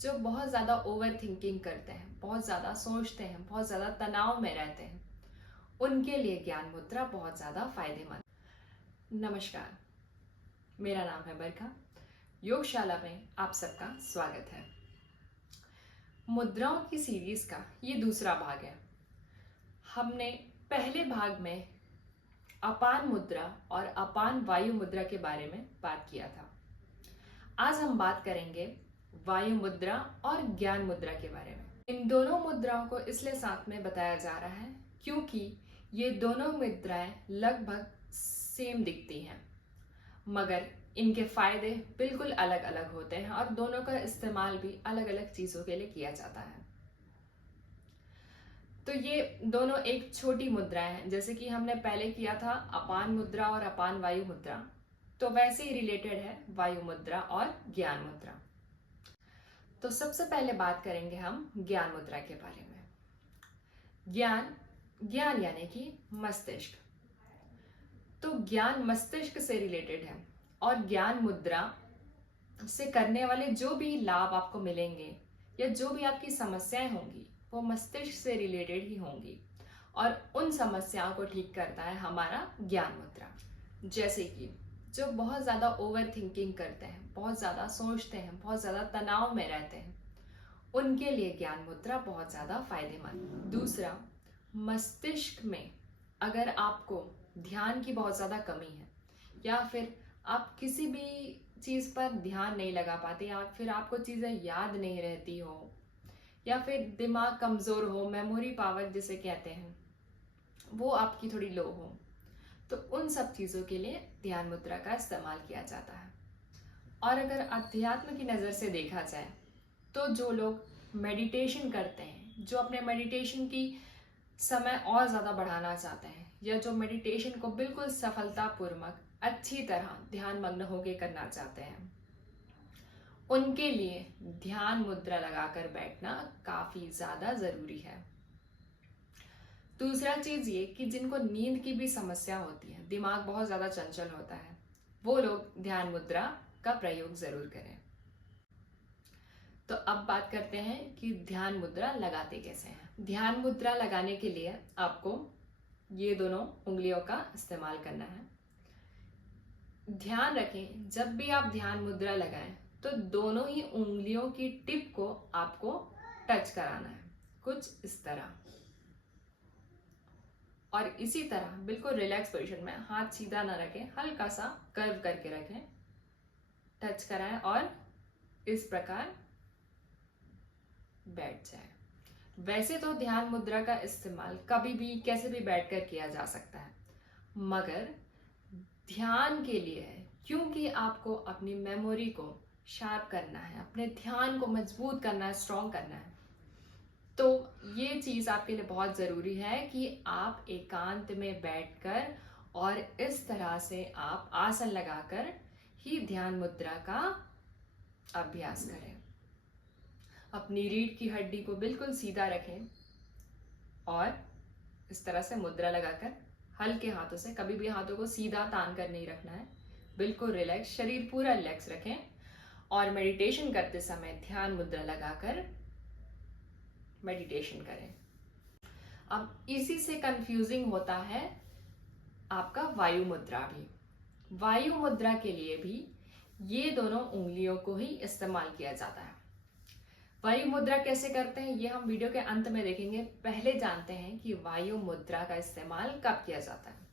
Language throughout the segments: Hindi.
जो बहुत ज़्यादा ओवर थिंकिंग करते हैं, बहुत ज़्यादा सोचते हैं, बहुत ज़्यादा तनाव में रहते हैं, उनके लिए ज्ञान मुद्रा बहुत ज़्यादा फायदेमंद। नमस्कार, मेरा नाम है बरखा। योगशाला में आप सबका स्वागत है। मुद्राओं की सीरीज का ये दूसरा भाग है। हमने पहले भाग में अपान मुद्रा और अपान वायु मुद्रा के बारे में बात किया था। आज हम बात करेंगे वायु मुद्रा और ज्ञान मुद्रा के बारे में। इन दोनों मुद्राओं को इसलिए साथ में बताया जा रहा है क्योंकि ये दोनों मुद्राएं लगभग सेम दिखती हैं, मगर इनके फायदे बिल्कुल अलग अलग होते हैं और दोनों का इस्तेमाल भी अलग अलग चीजों के लिए किया जाता है। तो ये दोनों एक छोटी मुद्राएं हैं, जैसे कि हमने पहले किया था अपान मुद्रा और अपान वायु मुद्रा, तो वैसे ही रिलेटेड है वायु मुद्रा और ज्ञान मुद्रा। तो सबसे पहले बात करेंगे हम ज्ञान मुद्रा के बारे में। ज्ञान ज्ञान यानी कि मस्तिष्क। तो ज्ञान मस्तिष्क से रिलेटेड है और ज्ञान मुद्रा से करने वाले जो भी लाभ आपको मिलेंगे या जो भी आपकी समस्याएं होंगी वो मस्तिष्क से रिलेटेड ही होंगी और उन समस्याओं को ठीक करता है हमारा ज्ञान मुद्रा। जैसे कि जो बहुत ज़्यादा ओवर थिंकिंग करते हैं, बहुत ज़्यादा सोचते हैं, बहुत ज़्यादा तनाव में रहते हैं, उनके लिए ज्ञान मुद्रा बहुत ज़्यादा फायदेमंद। दूसरा, मस्तिष्क में अगर आपको ध्यान की बहुत ज़्यादा कमी है या फिर आप किसी भी चीज़ पर ध्यान नहीं लगा पाते या फिर आपको चीज़ें याद नहीं रहती हो या फिर दिमाग कमज़ोर हो, मेमोरी पावर जिसे कहते हैं वो आपकी थोड़ी लो हो, तो उन सब चीज़ों के लिए ध्यान मुद्रा का इस्तेमाल किया जाता है। और अगर अध्यात्म की नज़र से देखा जाए तो जो लोग मेडिटेशन करते हैं, जो अपने मेडिटेशन की समय और ज़्यादा बढ़ाना चाहते हैं या जो मेडिटेशन को बिल्कुल सफलतापूर्वक अच्छी तरह ध्यान मग्न होकर करना चाहते हैं, उनके लिए ध्यान मुद्रा लगाकर बैठना काफ़ी ज़्यादा ज़रूरी है। दूसरा चीज़ ये कि जिनको नींद की भी समस्या होती है, दिमाग बहुत ज़्यादा चंचल होता है, वो लोग ध्यान मुद्रा का प्रयोग ज़रूर करें। तो अब बात करते हैं कि ध्यान मुद्रा लगाते कैसे हैं। ध्यान मुद्रा लगाने के लिए आपको ये दोनों उंगलियों का इस्तेमाल करना है। ध्यान रखें, जब भी आप ध्यान मुद्रा लगाएं तो दोनों ही उंगलियों की टिप को आपको टच कराना है, कुछ इस तरह। और इसी तरह बिल्कुल रिलैक्स पोजीशन में, हाथ सीधा ना रखें, हल्का सा कर्व करके रखें, टच कराएं और इस प्रकार बैठ जाए। वैसे तो ध्यान मुद्रा का इस्तेमाल कभी भी कैसे भी बैठकर किया जा सकता है, मगर ध्यान के लिए है क्योंकि आपको अपनी मेमोरी को शार्प करना है, अपने ध्यान को मजबूत करना है, स्ट्रॉन्ग करना है। तो ये चीज़ आपके लिए बहुत ज़रूरी है कि आप एकांत में बैठकर और इस तरह से आप आसन लगाकर ही ध्यान मुद्रा का अभ्यास करें। अपनी रीढ़ की हड्डी को बिल्कुल सीधा रखें और इस तरह से मुद्रा लगाकर हल्के हाथों से, कभी भी हाथों को सीधा तान कर नहीं रखना है, बिल्कुल रिलैक्स, शरीर पूरा रिलैक्स रखें और मेडिटेशन करते समय ध्यान मुद्रा लगाकर मेडिटेशन करें। अब इसी से कंफ्यूजिंग होता है आपका वायु मुद्रा भी। वायु मुद्रा के लिए भी ये दोनों उंगलियों को ही इस्तेमाल किया जाता है। वायु मुद्रा कैसे करते हैं ये हम वीडियो के अंत में देखेंगे। पहले जानते हैं कि वायु मुद्रा का इस्तेमाल कब किया जाता है।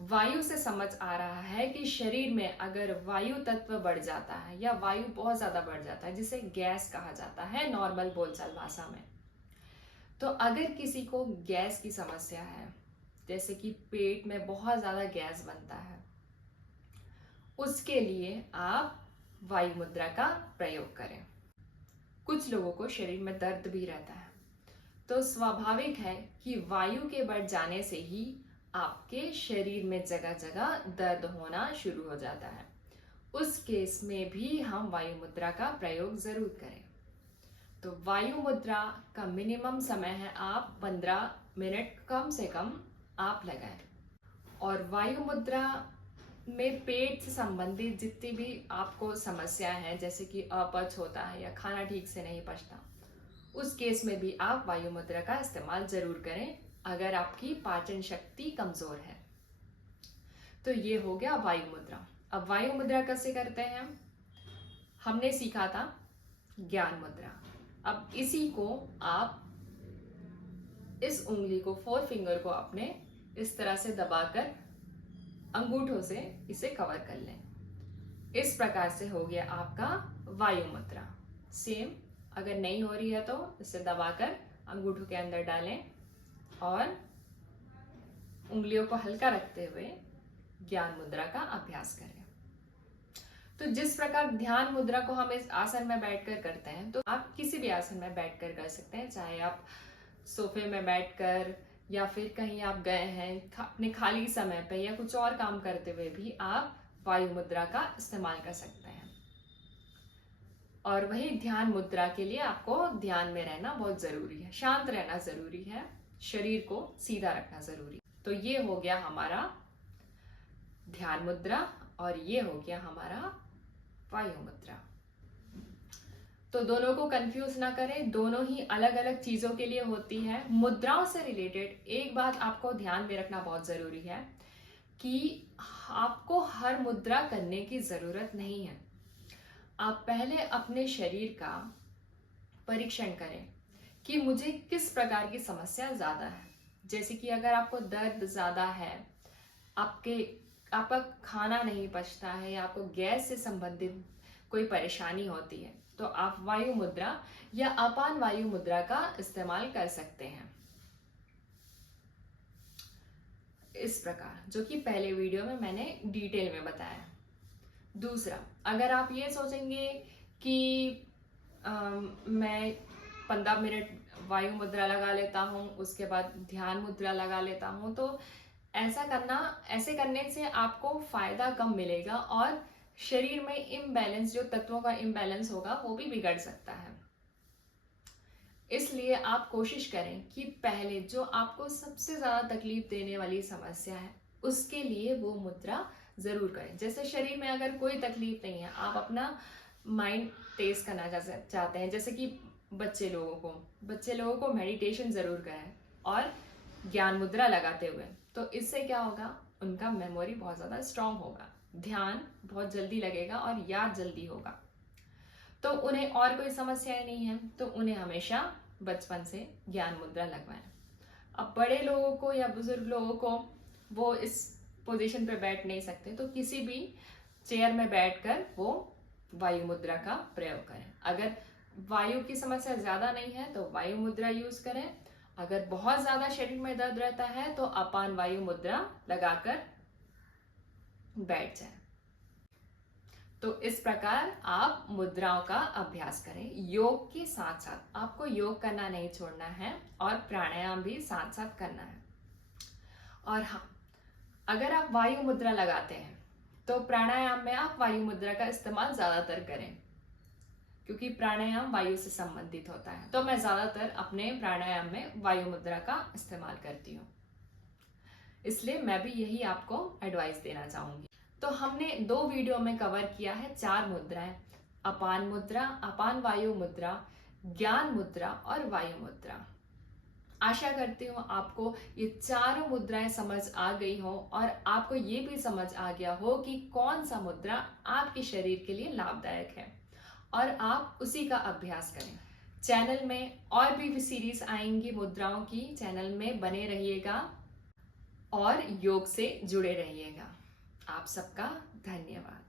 वायु से समझ आ रहा है कि शरीर में अगर वायु तत्व बढ़ जाता है या वायु बहुत ज्यादा बढ़ जाता है, जिसे गैस कहा जाता है नॉर्मल बोलचाल भाषा में, तो अगर किसी को गैस की समस्या है, जैसे कि पेट में बहुत ज्यादा गैस बनता है, उसके लिए आप वायु मुद्रा का प्रयोग करें। कुछ लोगों को शरीर में दर्द भी रहता है, तो स्वाभाविक है कि वायु के बढ़ जाने से ही आपके शरीर में जगह जगह दर्द होना शुरू हो जाता है। उस केस में भी हम वायु मुद्रा का प्रयोग जरूर करें। तो वायु मुद्रा का मिनिमम समय है, आप 15 मिनट कम से कम आप लगाएं। और वायु मुद्रा में पेट से संबंधित जितनी भी आपको समस्याएं हैं, जैसे कि अपच होता है या खाना ठीक से नहीं पचता, उस केस में भी आप वायु मुद्रा का इस्तेमाल जरूर करें अगर आपकी पाचन शक्ति कमजोर है। तो ये हो गया वायु मुद्रा। अब वायु मुद्रा कैसे करते हैं हमने सीखा था, ज्ञान मुद्रा। अब इसी को आप इस उंगली को, फोर फिंगर को अपने इस तरह से दबाकर अंगूठों से इसे कवर कर लें। इस प्रकार से हो गया आपका वायु मुद्रा। सेम अगर नहीं हो रही है तो इसे दबाकर अंगूठों के अंदर डालें और उंगलियों को हल्का रखते हुए ज्ञान मुद्रा का अभ्यास करें। तो जिस प्रकार ध्यान मुद्रा को हम इस आसन में बैठकर करते हैं, तो आप किसी भी आसन में बैठकर कर सकते हैं, चाहे आप सोफे में बैठकर या फिर कहीं आप गए हैं अपने खाली समय पे या कुछ और काम करते हुए भी आप वायु मुद्रा का इस्तेमाल कर सकते हैं। और वही ध्यान मुद्रा के लिए आपको ध्यान में रहना बहुत जरूरी है, शांत रहना जरूरी है, शरीर को सीधा रखना जरूरी। तो ये हो गया हमारा ध्यान मुद्रा और ये हो गया हमारा वायु मुद्रा। तो दोनों को कंफ्यूज ना करें, दोनों ही अलग अलग चीजों के लिए होती है। मुद्राओं से रिलेटेड एक बात आपको ध्यान में रखना बहुत जरूरी है कि आपको हर मुद्रा करने की जरूरत नहीं है। आप पहले अपने शरीर का परीक्षण करें कि मुझे किस प्रकार की समस्या ज्यादा है। जैसे कि अगर आपको दर्द ज्यादा है, आपका खाना नहीं पचता है या आपको गैस से संबंधित कोई परेशानी होती है, तो आप वायु मुद्रा या अपान वायु मुद्रा का इस्तेमाल कर सकते हैं इस प्रकार, जो कि पहले वीडियो में मैंने डिटेल में बताया। दूसरा, अगर आप ये सोचेंगे कि मैं 15 मिनट वायु मुद्रा लगा लेता हूँ, उसके बाद ध्यान मुद्रा लगा लेता हूँ, तो ऐसे करने से आपको फायदा कम मिलेगा और शरीर में इम्बैलेंस, जो तत्वों का इम्बैलेंस होगा वो भी बिगड़ सकता है। इसलिए आप कोशिश करें कि पहले जो आपको सबसे ज्यादा तकलीफ देने वाली समस्या है उसके लिए वो मुद्रा जरूर करें। जैसे शरीर में अगर कोई तकलीफ नहीं है, आप अपना माइंड तेज करना चाहते हैं, जैसे कि बच्चे लोगों को मेडिटेशन जरूर करें और ज्ञान मुद्रा लगाते हुए। तो इससे क्या होगा, उनका मेमोरी बहुत ज्यादा स्ट्रांग होगा, ध्यान बहुत जल्दी लगेगा और याद जल्दी होगा। तो उन्हें और कोई समस्याएं नहीं है तो उन्हें हमेशा बचपन से ज्ञान मुद्रा लगवाएं। अब बड़े लोगों को या बुजुर्ग लोगों को वो इस पोजीशन पे बैठ नहीं सकते, तो किसी भी चेयर में बैठकर वो वायु मुद्रा का प्रयोग करें। अगर वायु की समस्या ज्यादा नहीं है तो वायु मुद्रा यूज करें। अगर बहुत ज्यादा शरीर में दर्द रहता है तो अपान वायु मुद्रा लगाकर बैठ जाए। तो इस प्रकार आप मुद्राओं का अभ्यास करें। योग के साथ साथ आपको योग करना नहीं छोड़ना है और प्राणायाम भी साथ साथ करना है। और हाँ, अगर आप वायु मुद्रा लगाते हैं तो प्राणायाम में आप वायु मुद्रा का इस्तेमाल ज्यादातर करें, क्योंकि प्राणायाम वायु से संबंधित होता है। तो मैं ज्यादातर अपने प्राणायाम में वायु मुद्रा का इस्तेमाल करती हूँ, इसलिए मैं भी यही आपको एडवाइस देना चाहूंगी। तो हमने 2 वीडियो में कवर किया है 4 मुद्राएं, अपान मुद्रा, अपान वायु मुद्रा, ज्ञान मुद्रा और वायु मुद्रा। आशा करती हूँ आपको ये चारों मुद्राएं समझ आ गई हो और आपको ये भी समझ आ गया हो कि कौन सा मुद्रा आपके शरीर के लिए लाभदायक है और आप उसी का अभ्यास करें। चैनल में और भी सीरीज आएंगी मुद्राओं की, चैनल में बने रहिएगा और योग से जुड़े रहिएगा। आप सबका धन्यवाद।